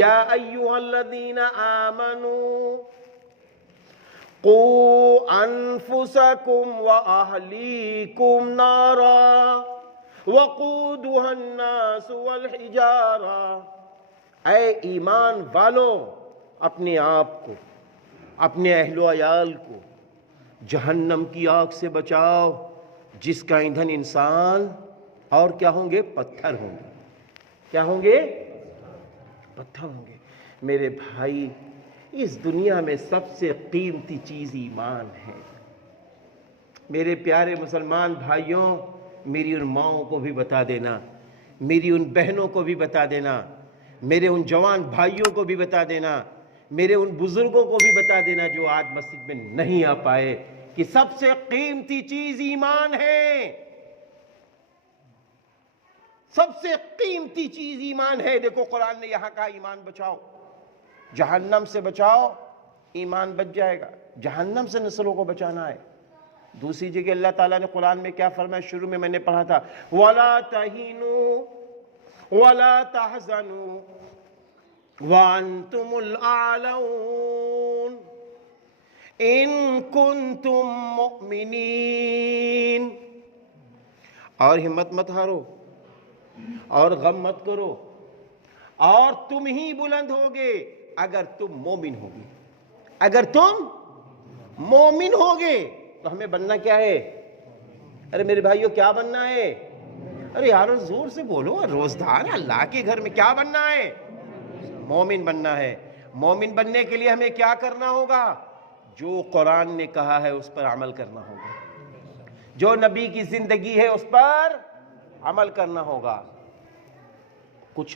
یا ایھا الذین آمنوا قوا انفسکم واہلیکم نارا وقودها الناس والحجارہ، اے ایمان والو اپنے آپ کو، اپنے اہل و عیال کو جہنم کی آگ سے بچاؤ جس کا ایندھن انسان اور کیا ہوں گے؟ پتھر ہوں گے۔ کیا ہوں گے؟ پتھر ہوں گے۔ میرے بھائی، اس دنیا میں سب سے قیمتی چیز ایمان ہے۔ میرے پیارے مسلمان بھائیوں، میری ان ماؤں کو بھی بتا دینا، میری ان بہنوں کو بھی بتا دینا، میرے ان جوان بھائیوں کو بھی بتا دینا، میرے ان بزرگوں کو بھی بتا دینا جو آج مسجد میں نہیں آ پائے، کہ سب سے قیمتی چیز ایمان ہے۔ سب سے قیمتی چیز ایمان ہے۔ دیکھو قرآن نے یہاں کہا ایمان بچاؤ، جہنم سے بچاؤ، ایمان بچ جائے گا۔ جہنم سے نسلوں کو بچانا ہے۔ دوسری جگہ اللہ تعالیٰ نے قرآن میں کیا فرمایا؟ شروع میں نے پڑھا تھا، وَلَا تَهِنُوا وَلَا تَحْزَنُوا وَأَنْتُمُ الْأَعْلَوْنَ إِن كُنتُم مُؤْمِنِينَ۔ اور ہمت مت ہارو، اور غم مت کرو، اور تم ہی بلند ہوگے اگر تم مومن ہوگے۔ اگر تم مومن ہوگے تو ہمیں بننا کیا ہے؟ ارے میرے بھائیوں، کیا بننا ہے؟ ارے یار زور سے بولو، روزدار اللہ کے گھر میں کیا بننا ہے؟ مومن بننا ہے۔ مومن بننے کے لیے ہمیں کیا کرنا ہوگا؟ جو قرآن نے کہا ہے اس پر عمل کرنا ہوگا، جو نبی کی زندگی ہے اس پر عمل کرنا ہوگا۔ کچھ